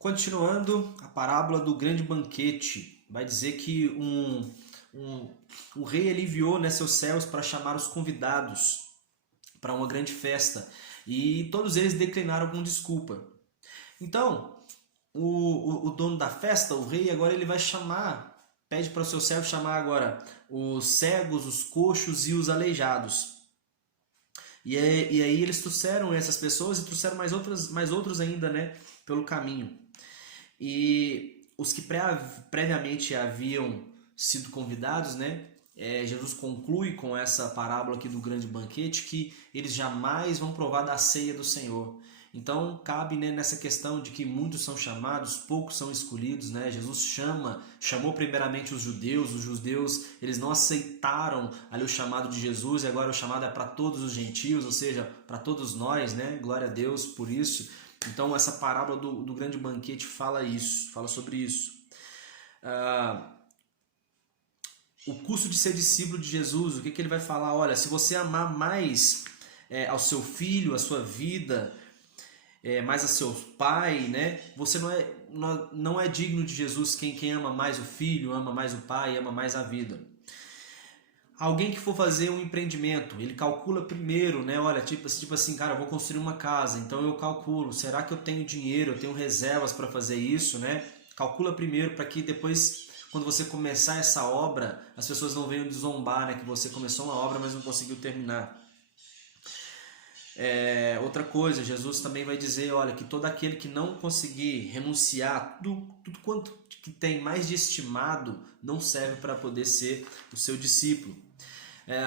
Continuando a parábola do grande banquete, vai dizer que o rei aliviou, né, seus servos para chamar os convidados para uma grande festa e todos eles declinaram com desculpa. Então, o dono da festa, o rei, agora ele vai chamar, pede para o seu servo chamar agora os cegos, os coxos e os aleijados. E aí eles trouxeram essas pessoas e trouxeram mais outros ainda, né, pelo caminho. E os que previamente haviam sido convidados, né, Jesus conclui com essa parábola aqui do grande banquete que eles jamais vão provar da ceia do Senhor. Então cabe, né, nessa questão de que muitos são chamados, poucos são escolhidos, né? Jesus chamou primeiramente os judeus eles não aceitaram ali o chamado de Jesus e agora o chamado é para todos os gentios, ou seja, para todos nós, né? Glória a Deus por isso. Então essa parábola do grande banquete fala sobre isso. O custo de ser discípulo de Jesus, o que ele vai falar? Olha, se você amar mais ao seu filho, a sua vida, mais a seu pai, né? Você não é digno de Jesus quem ama mais o filho, ama mais o pai, ama mais a vida. Alguém que for fazer um empreendimento, ele calcula primeiro, né? Olha, tipo assim, cara, eu vou construir uma casa, então eu calculo, será que eu tenho dinheiro, eu tenho reservas para fazer isso, né? Calcula primeiro para que depois, quando você começar essa obra, as pessoas não venham zombar, né? Que você começou uma obra, mas não conseguiu terminar. Outra coisa, Jesus também vai dizer, olha, que todo aquele que não conseguir renunciar tudo quanto que tem mais de estimado não serve para poder ser o seu discípulo.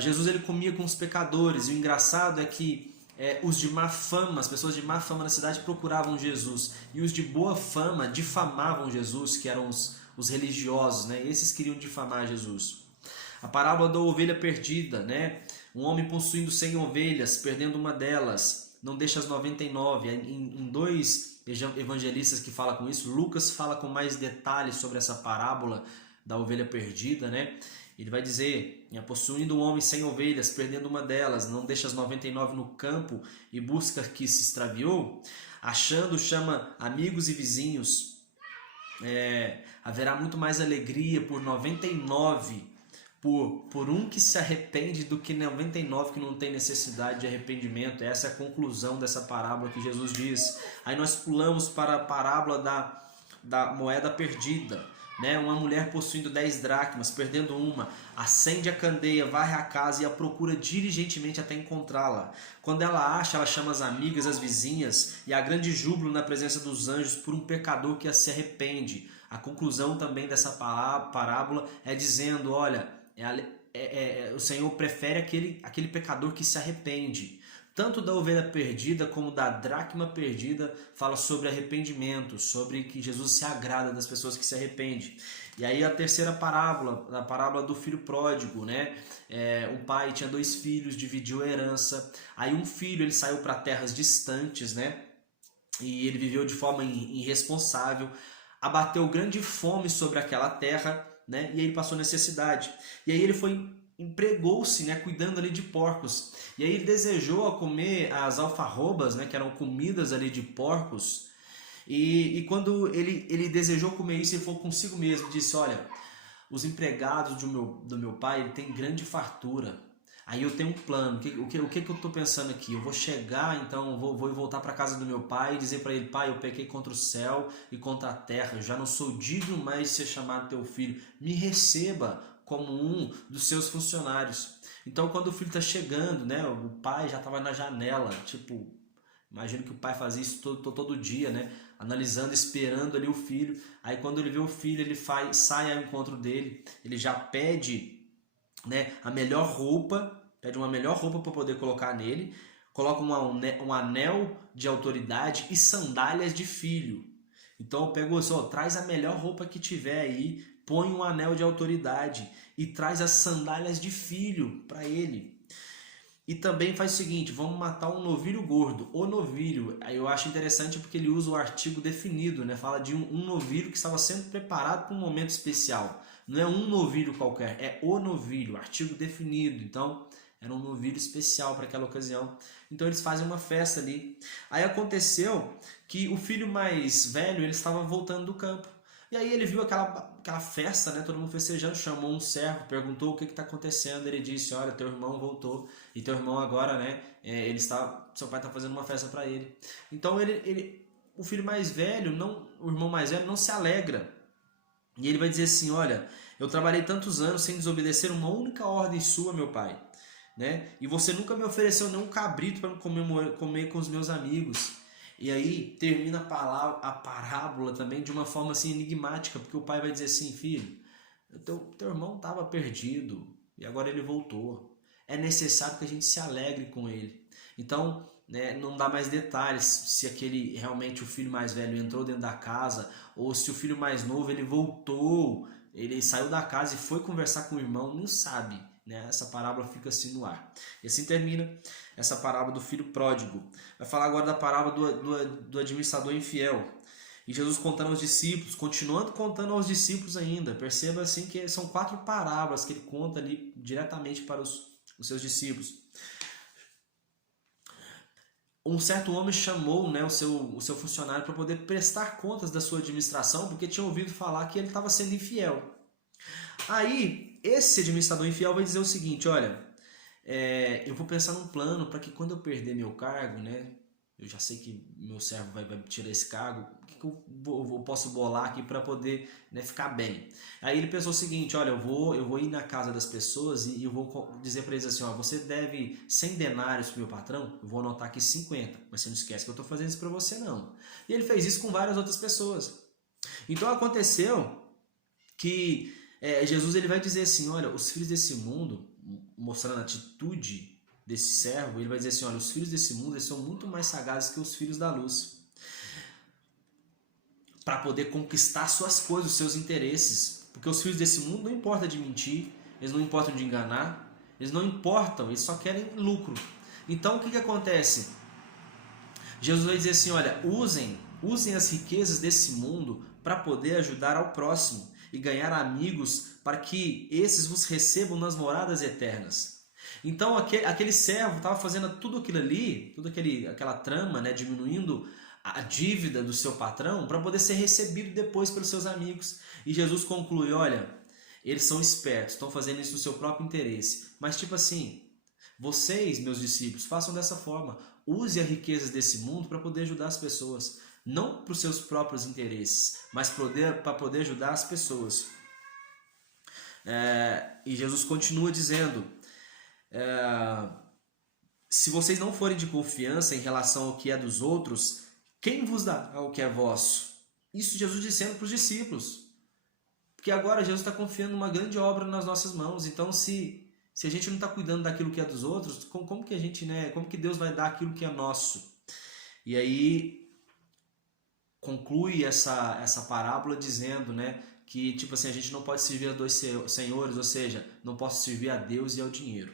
Jesus ele comia com os pecadores, e o engraçado é que os de má fama, as pessoas de má fama na cidade procuravam Jesus, e os de boa fama difamavam Jesus, que eram os religiosos, né? Esses queriam difamar Jesus. A parábola da ovelha perdida, né? Um homem possuindo 100 ovelhas, perdendo uma delas, não deixa as 99. Em dois evangelistas que falam com isso, Lucas fala com mais detalhes sobre essa parábola da ovelha perdida, né? Ele vai dizer, possuindo um homem 100 ovelhas, perdendo uma delas, não deixa as 99 no campo e busca que se extraviou, achando, chama amigos e vizinhos. Haverá muito mais alegria por 99 por um que se arrepende do que 99 que não tem necessidade de arrependimento. Essa é a conclusão dessa parábola que Jesus diz. Aí nós pulamos para a parábola da moeda perdida, né? Uma mulher possuindo 10 dracmas, perdendo uma, acende a candeia, varre a casa e a procura diligentemente até encontrá-la. Quando ela acha, ela chama as amigas, as vizinhas, e há grande júbilo na presença dos anjos por um pecador que se arrepende. A conclusão também dessa parábola é dizendo, olha, o Senhor prefere aquele pecador que se arrepende. Tanto da ovelha perdida como da dracma perdida fala sobre arrependimento, sobre que Jesus se agrada das pessoas que se arrependem. E aí a terceira parábola, a parábola do filho pródigo, né? O pai tinha 2 filhos, dividiu a herança. Aí um filho ele saiu para terras distantes, né? E ele viveu de forma irresponsável, abateu grande fome sobre aquela terra, né? E aí passou necessidade. E aí ele empregou-se, né, cuidando ali de porcos. E aí ele desejou comer as alfarrobas, né, que eram comidas ali de porcos. E quando ele desejou comer isso, ele falou consigo mesmo, disse, olha, os empregados do meu pai têm grande fartura. Aí eu tenho um plano. O que eu estou pensando aqui? Eu vou chegar, então, vou voltar para a casa do meu pai e dizer para ele, pai, eu pequei contra o céu e contra a terra, eu já não sou digno mais de ser chamado teu filho. Me receba como um dos seus funcionários. Então, quando o filho está chegando, né, o pai já estava na janela, tipo, imagino que o pai fazia isso todo dia, né, analisando, esperando ali o filho. Aí quando ele vê o filho, ele sai ao encontro dele, ele já pede, né, pede uma melhor roupa para poder colocar nele, coloca um anel de autoridade e sandálias de filho. Então pegou só, traz a melhor roupa que tiver aí, põe um anel de autoridade e traz as sandálias de filho para ele. E também faz o seguinte, vamos matar um novilho gordo, o novilho. Aí eu acho interessante porque ele usa o artigo definido, né? Fala de um novilho que estava sendo preparado para um momento especial. Não é um novilho qualquer, é o novilho, artigo definido. Então Era um novilho especial para aquela ocasião. Então eles fazem uma festa ali. Aí aconteceu que o filho mais velho, ele estava voltando do campo. E aí ele viu aquela festa, né, todo mundo festejando, chamou um servo, perguntou o que está acontecendo. Ele disse, olha, teu irmão voltou. E teu irmão agora, né, seu pai está fazendo uma festa para ele. Então o filho mais velho, o irmão mais velho não se alegra. E ele vai dizer assim, olha, eu trabalhei tantos anos sem desobedecer uma única ordem sua, meu pai. Né? E você nunca me ofereceu nenhum cabrito para comer com os meus amigos. E aí termina a parábola também de uma forma assim enigmática, porque o pai vai dizer assim, filho, teu irmão estava perdido e agora ele voltou. É necessário que a gente se alegre com ele. Então, né, não dá mais detalhes se realmente o filho mais velho entrou dentro da casa ou se o filho mais novo ele voltou, ele saiu da casa e foi conversar com o irmão, não sabe. Né? Essa parábola fica assim no ar. E assim termina essa parábola do filho pródigo. Vai falar agora da parábola do administrador infiel. E Jesus contando aos discípulos, continuando contando aos discípulos ainda. Perceba assim que são 4 parábolas que ele conta ali diretamente para os seus discípulos. Um certo homem chamou, né, o seu funcionário para poder prestar contas da sua administração, porque tinha ouvido falar que ele estava sendo infiel. Aí, esse administrador infiel vai dizer o seguinte, olha, eu vou pensar num plano para que quando eu perder meu cargo, né, eu já sei que meu servo vai tirar esse cargo, o que eu posso bolar aqui para poder, né, ficar bem? Aí ele pensou o seguinte, olha, eu vou ir na casa das pessoas e eu vou dizer para eles assim, ó, você deve 100 denários para o meu patrão, eu vou anotar aqui 50, mas você não esquece que eu estou fazendo isso para você não. E ele fez isso com várias outras pessoas. Então aconteceu que Jesus ele vai dizer assim, olha, os filhos desse mundo, mostrando a atitude desse servo, ele vai dizer assim, olha, os filhos desse mundo eles são muito mais sagazes que os filhos da luz, para poder conquistar suas coisas, os seus interesses, porque os filhos desse mundo não importa de mentir, eles não importam de enganar, eles não importam, eles só querem lucro. Então o que acontece? Jesus vai dizer assim, olha, usem as riquezas desse mundo para poder ajudar ao próximo e ganhar amigos para que esses vos recebam nas moradas eternas. Então aquele servo estava fazendo tudo aquilo ali, aquela trama, né, diminuindo a dívida do seu patrão para poder ser recebido depois pelos seus amigos. E Jesus conclui, olha, eles são espertos, estão fazendo isso no seu próprio interesse. Mas tipo assim, vocês, meus discípulos, façam dessa forma. Use as riquezas desse mundo para poder ajudar as pessoas. Não para os seus próprios interesses, mas para poder ajudar as pessoas. E Jesus continua dizendo, se vocês não forem de confiança em relação ao que é dos outros, quem vos dá o que é vosso? Isso Jesus dizendo para os discípulos. Porque agora Jesus está confiando uma grande obra nas nossas mãos. Então se a gente não está cuidando daquilo que é dos outros, como que Deus vai dar aquilo que é nosso? E aí conclui essa parábola dizendo, né, que tipo assim, a gente não pode servir a 2 senhores, ou seja, não posso servir a Deus e ao dinheiro.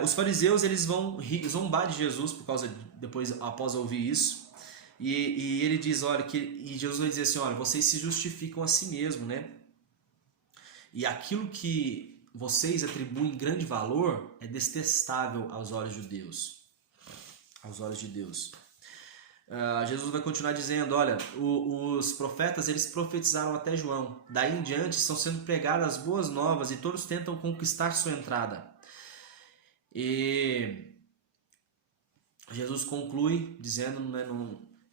Os fariseus eles vão zombar de Jesus após ouvir isso, e ele diz, olha, e Jesus vai dizer assim, olha, vocês se justificam a si mesmo, né? E aquilo que vocês atribuem grande valor é detestável aos olhos de Deus. Aos olhos de Deus. Jesus vai continuar dizendo, olha, os profetas eles profetizaram até João. Daí em diante estão sendo pregadas as boas novas e todos tentam conquistar sua entrada. E Jesus conclui dizendo, né,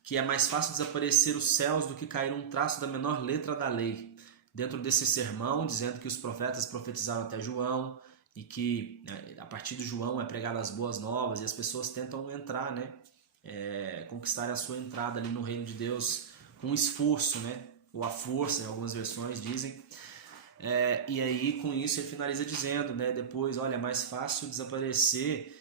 que é mais fácil desaparecer os céus do que cair um traço da menor letra da lei. Dentro desse sermão, dizendo que os profetas profetizaram até João e que a partir de João é pregada as boas novas e as pessoas tentam entrar, né? Conquistar a sua entrada ali no reino de Deus com esforço, né? Ou a força, em algumas versões dizem. E aí com isso ele finaliza dizendo, né? Depois, olha, é mais fácil desaparecer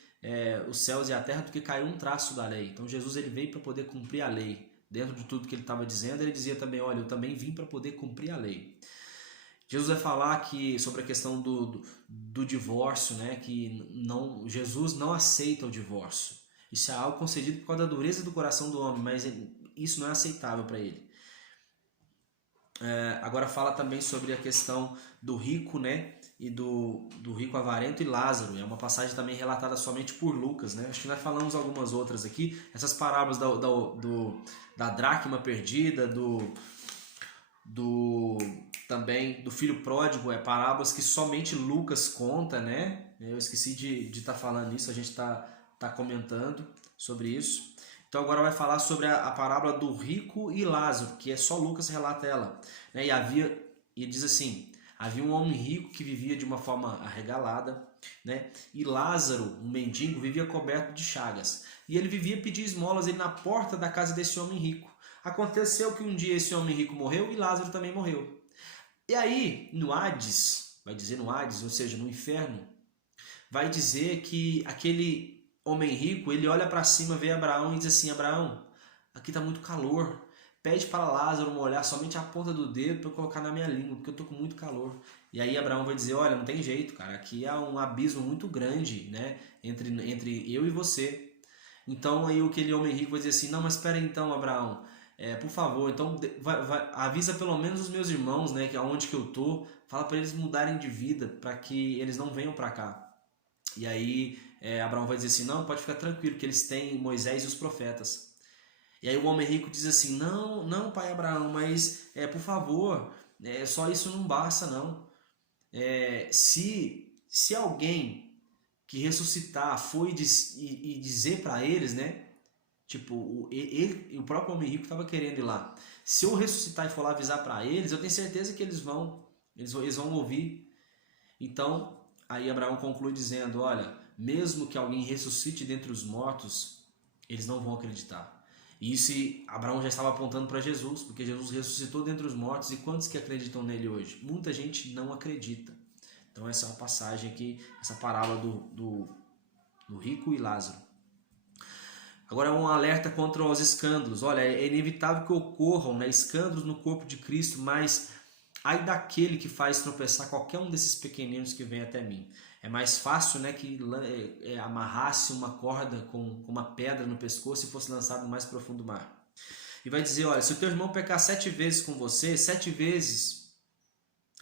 os céus e a terra do que cair um traço da lei. Então Jesus ele veio para poder cumprir a lei. Dentro de tudo que ele estava dizendo, ele dizia também, olha, eu também vim para poder cumprir a lei. Jesus vai falar sobre a questão do divórcio, né? Que Jesus não aceita o divórcio. Isso é algo concedido por causa da dureza do coração do homem, mas isso não é aceitável para ele. Agora fala também sobre a questão do rico, né? e do rico avarento e Lázaro. É uma passagem também relatada somente por Lucas, né? Acho que nós falamos algumas outras aqui. Essas parábolas da dracma perdida, também do filho pródigo, parábolas que somente Lucas conta, né? Eu esqueci de estar falando isso, a gente tá comentando sobre isso. Então agora vai falar sobre a parábola do rico e Lázaro, que é só Lucas relata ela, né? E diz assim: havia um homem rico que vivia de uma forma arregalada, né? E Lázaro, um mendigo, vivia coberto de chagas. E ele vivia pedir esmolas na porta da casa desse homem rico. Aconteceu que um dia esse homem rico morreu e Lázaro também morreu. E aí, no Hades, vai dizer no Hades, ou seja, no inferno, vai dizer que aquele homem rico, ele olha para cima, vê Abraão e diz assim: Abraão, aqui está muito calor. Pede para Lázaro molhar somente a ponta do dedo para eu colocar na minha língua, porque eu estou com muito calor. E aí Abraão vai dizer: olha, não tem jeito, cara, aqui há um abismo muito grande, né, entre eu e você. Então aí aquele homem rico vai dizer assim: não, mas espera então, Abraão, por favor, então avisa pelo menos os meus irmãos, né, que aonde que eu tô, fala para eles mudarem de vida, para que eles não venham para cá. E aí Abraão vai dizer assim: não, pode ficar tranquilo, que eles têm Moisés e os profetas. E aí o homem rico diz assim: não, não, pai Abraão, mas por favor, só isso não basta, não. Se alguém que ressuscitar foi e dizer para eles, né? Tipo, o próprio homem rico estava querendo ir lá. Se eu ressuscitar e for lá avisar para eles, eu tenho certeza que eles vão ouvir. Então, aí Abraão conclui dizendo: olha, mesmo que alguém ressuscite dentre os mortos, eles não vão acreditar. E isso Abraão já estava apontando para Jesus, porque Jesus ressuscitou dentre os mortos, e quantos que acreditam nele hoje? Muita gente não acredita. Então essa é uma passagem aqui, essa parábola do rico e Lázaro. Agora um alerta contra os escândalos. Olha, é inevitável que ocorram, né, escândalos no corpo de Cristo, mas ai daquele que faz tropeçar qualquer um desses pequeninos que vem até mim. É mais fácil, né, que amarrasse uma corda com uma pedra no pescoço e fosse lançado no mais profundo mar. E vai dizer: olha, se o teu irmão pecar 7 vezes com você, 7 vezes,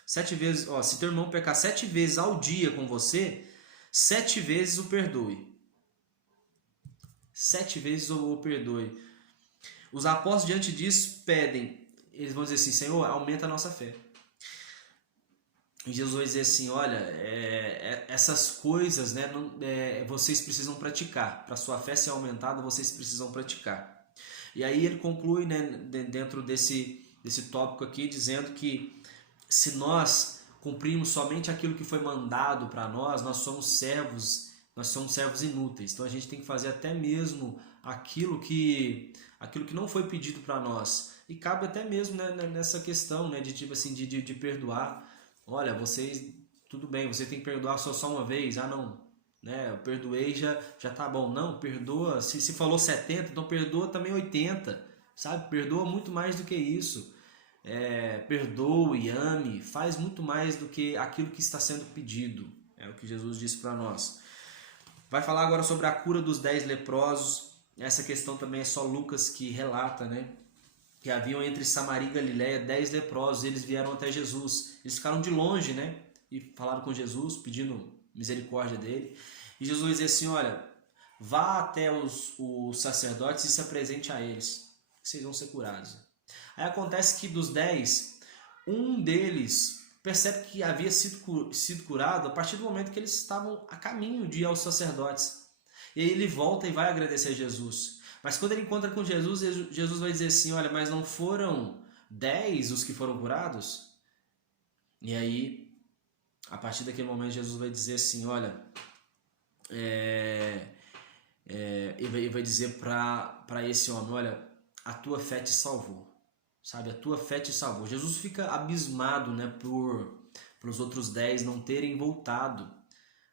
se teu irmão pecar 7 vezes ao dia com você, 7 vezes o perdoe. 7 vezes o perdoe. Os apóstolos diante disso pedem, eles vão dizer assim: Senhor, aumenta a nossa fé. E Jesus vai dizer assim: olha, essas coisas, né, vocês precisam praticar. Para sua fé ser aumentada, vocês precisam praticar. E aí ele conclui, né, dentro desse tópico aqui, dizendo que se nós cumprimos somente aquilo que foi mandado para nós, nós somos servos inúteis. Então a gente tem que fazer até mesmo aquilo que não foi pedido para nós. E cabe até mesmo, né, nessa questão, né, de tipo assim, de perdoar. Olha, vocês, tudo bem, você tem que perdoar só uma vez. Ah, não, né, eu perdoei, já tá bom. Não, perdoa, se falou 70, então perdoa também 80, sabe? Perdoa muito mais do que isso. Perdoe, ame, faz muito mais do que aquilo que está sendo pedido. É o que Jesus disse para nós. Vai falar agora sobre a cura dos 10 leprosos. Essa questão também é só Lucas que relata, né? Que haviam entre Samaria e Galiléia 10 leprosos, eles vieram até Jesus. Eles ficaram de longe, né? E falaram com Jesus, pedindo misericórdia dele. E Jesus dizia assim: olha, vá até os sacerdotes e se apresente a eles, que vocês vão ser curados. Aí acontece que dos 10, um deles percebe que havia sido curado a partir do momento que eles estavam a caminho de ir aos sacerdotes. E aí ele volta e vai agradecer a Jesus. Mas quando ele encontra com Jesus, Jesus vai dizer assim: olha, mas não foram 10 os que foram curados? E aí, a partir daquele momento, Jesus vai dizer assim: olha, ele vai dizer para esse homem: olha, a tua fé te salvou. Sabe, a tua fé te salvou. Jesus fica abismado, né, por os outros 10 não terem voltado.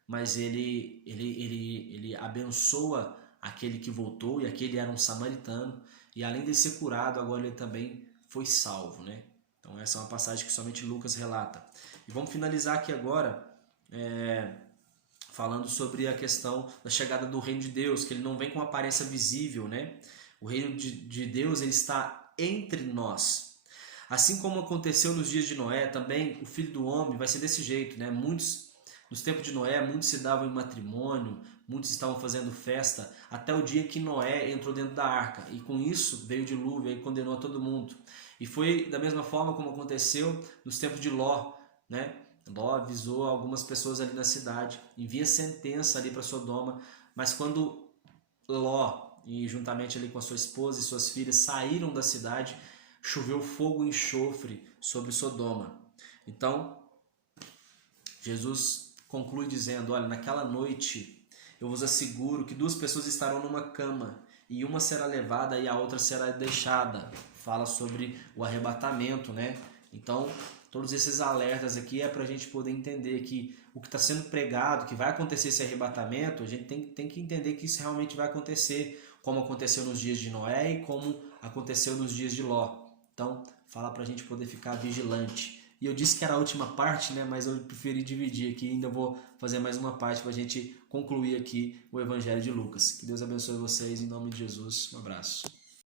Mas ele abençoa aquele que voltou, e aquele era um samaritano, e além de ser curado, agora ele também foi salvo, né? Então essa é uma passagem que somente Lucas relata. E vamos finalizar aqui agora falando sobre a questão da chegada do reino de Deus, que ele não vem com aparência visível, né? O reino de Deus, ele está entre nós. Assim como aconteceu nos dias de Noé, também o Filho do Homem vai ser desse jeito, né? Nos tempos de Noé, muitos se davam em matrimônio, muitos estavam fazendo festa, até o dia que Noé entrou dentro da arca. E com isso veio o dilúvio e condenou todo mundo. E foi da mesma forma como aconteceu nos tempos de Ló, né? Ló avisou algumas pessoas ali na cidade, envia sentença ali para Sodoma, mas quando Ló, e juntamente ali com a sua esposa e suas filhas, saíram da cidade, choveu fogo e enxofre sobre Sodoma. Então, Jesus conclui dizendo: olha, naquela noite eu vos asseguro que 2 pessoas estarão numa cama, e uma será levada e a outra será deixada. Fala sobre o arrebatamento, né? Então, todos esses alertas aqui é para a gente poder entender que o que está sendo pregado, que vai acontecer esse arrebatamento, a gente tem que entender que isso realmente vai acontecer, como aconteceu nos dias de Noé e como aconteceu nos dias de Ló. Então, fala para a gente poder ficar vigilante. E eu disse que era a última parte, né? Mas eu preferi dividir aqui, ainda vou fazer mais uma parte para a gente concluir aqui o Evangelho de Lucas. Que Deus abençoe vocês, em nome de Jesus. Um abraço.